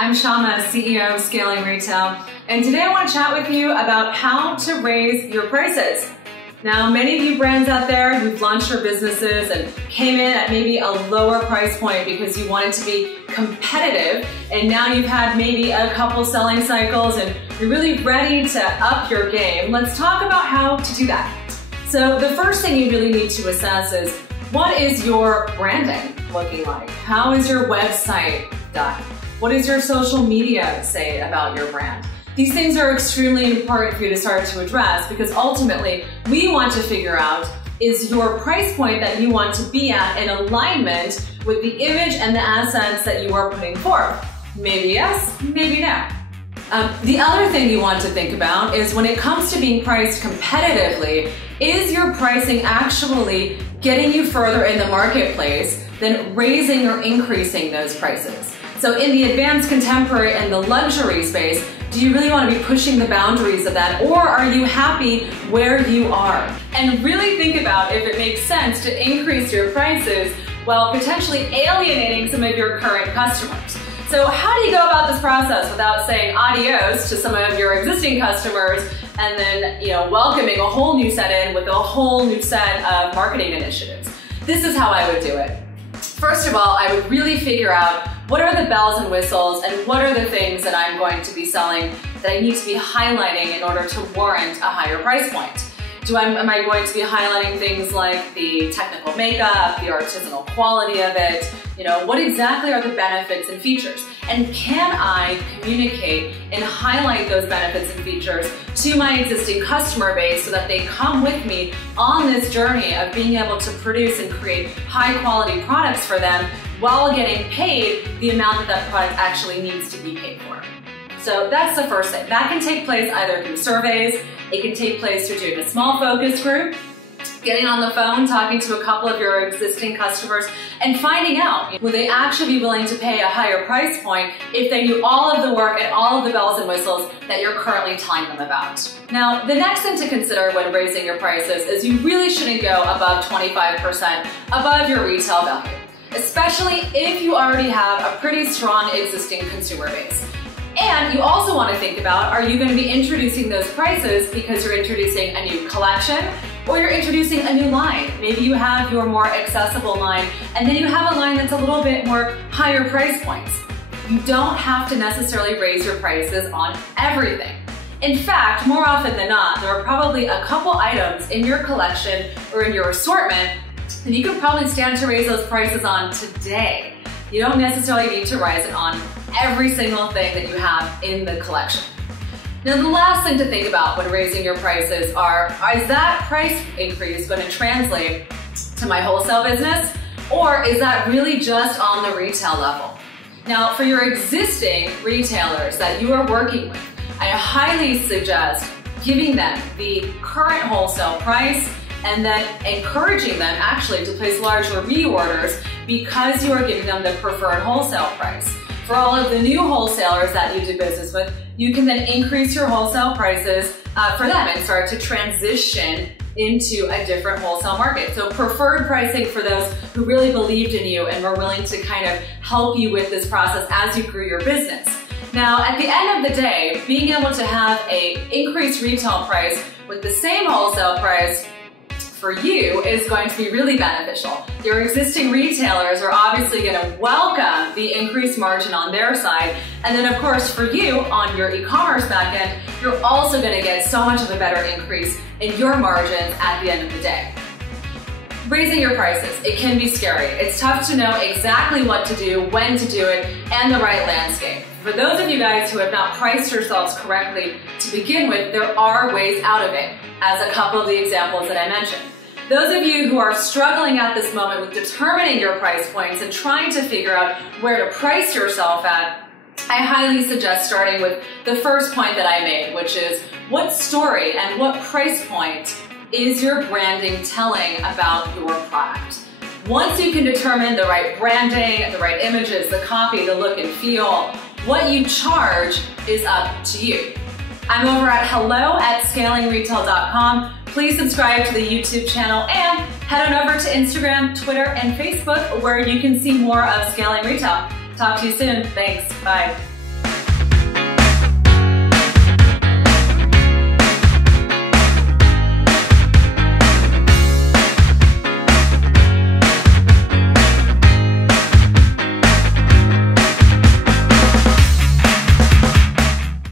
I'm Shama, CEO of Scaling Retail, and today I want to chat with you about how to raise your prices. Now, many of you brands out there who've launched your businesses and came in at maybe a lower price point because you wanted to be competitive, and now you've had maybe a couple selling cycles and you're really ready to up your game. Let's talk about how to do that. So the first thing you really need to assess is, what is your branding looking like? How is your website done? What does your social media say about your brand? These things are extremely important for you to start to address, because ultimately we want to figure out, is your price point that you want to be at in alignment with the image and the assets that you are putting forth? Maybe yes, maybe no. The other thing you want to think about is, when it comes to being priced competitively, is your pricing actually getting you further in the marketplace than raising or increasing those prices? So in the advanced contemporary and the luxury space, do you really want to be pushing the boundaries of that, or are you happy where you are? And really think about if it makes sense to increase your prices while potentially alienating some of your current customers. So how do you go about this process without saying adios to some of your existing customers and then, welcoming a whole new set in with a whole new set of marketing initiatives? This is how I would do it. First of all, I would really figure out, what are the bells and whistles and what are the things that I'm going to be selling that I need to be highlighting in order to warrant a higher price point? Am I going to be highlighting things like the technical makeup, the artisanal quality of it? What exactly are the benefits and features? And can I communicate and highlight those benefits and features to my existing customer base so that they come with me on this journey of being able to produce and create high quality products for them while getting paid the amount that that product actually needs to be paid for? So that's the first thing. That can take place either through surveys, it can take place through doing a small focus group, getting on the phone, talking to a couple of your existing customers, and finding out, will they actually be willing to pay a higher price point if they knew all of the work and all of the bells and whistles that you're currently telling them about. Now, the next thing to consider when raising your prices is, you really shouldn't go above 25% above your retail value, especially if you already have a pretty strong existing consumer base. And you also want to think about, are you going to be introducing those prices because you're introducing a new collection, or you're introducing a new line? Maybe you have your more accessible line, and then you have a line that's a little bit more higher price points. You don't have to necessarily raise your prices on everything. In fact, more often than not, there are probably a couple items in your collection or in your assortment that you can probably stand to raise those prices on today. You don't necessarily need to rise it on every single thing that you have in the collection. Now, the last thing to think about when raising your prices is that price increase going to translate to my wholesale business, or is that really just on the retail level? Now, for your existing retailers that you are working with, I highly suggest giving them the current wholesale price and then encouraging them actually to place larger reorders, because you are giving them the preferred wholesale price. For all of the new wholesalers that you do business with, you can then increase your wholesale prices for them and start to transition into a different wholesale market. So preferred pricing for those who really believed in you and were willing to kind of help you with this process as you grew your business. Now, at the end of the day, being able to have an increased retail price with the same wholesale price for you is going to be really beneficial. Your existing retailers are obviously going to welcome the increased margin on their side. And then of course for you on your e-commerce backend, you're also going to get so much of a better increase in your margins at the end of the day. Raising your prices, it can be scary. It's tough to know exactly what to do, when to do it, and the right landscape. For those of you guys who have not priced yourselves correctly to begin with, there are ways out of it, as a couple of the examples that I mentioned. Those of you who are struggling at this moment with determining your price points and trying to figure out where to price yourself at, I highly suggest starting with the first point that I made, which is, what story and what price point is your branding telling about your product? Once you can determine the right branding, the right images, the copy, the look and feel, what you charge is up to you. I'm over at hello@scalingretail.com. Please subscribe to the YouTube channel and head on over to Instagram, Twitter, and Facebook, where you can see more of Scaling Retail. Talk to you soon. Thanks. Bye.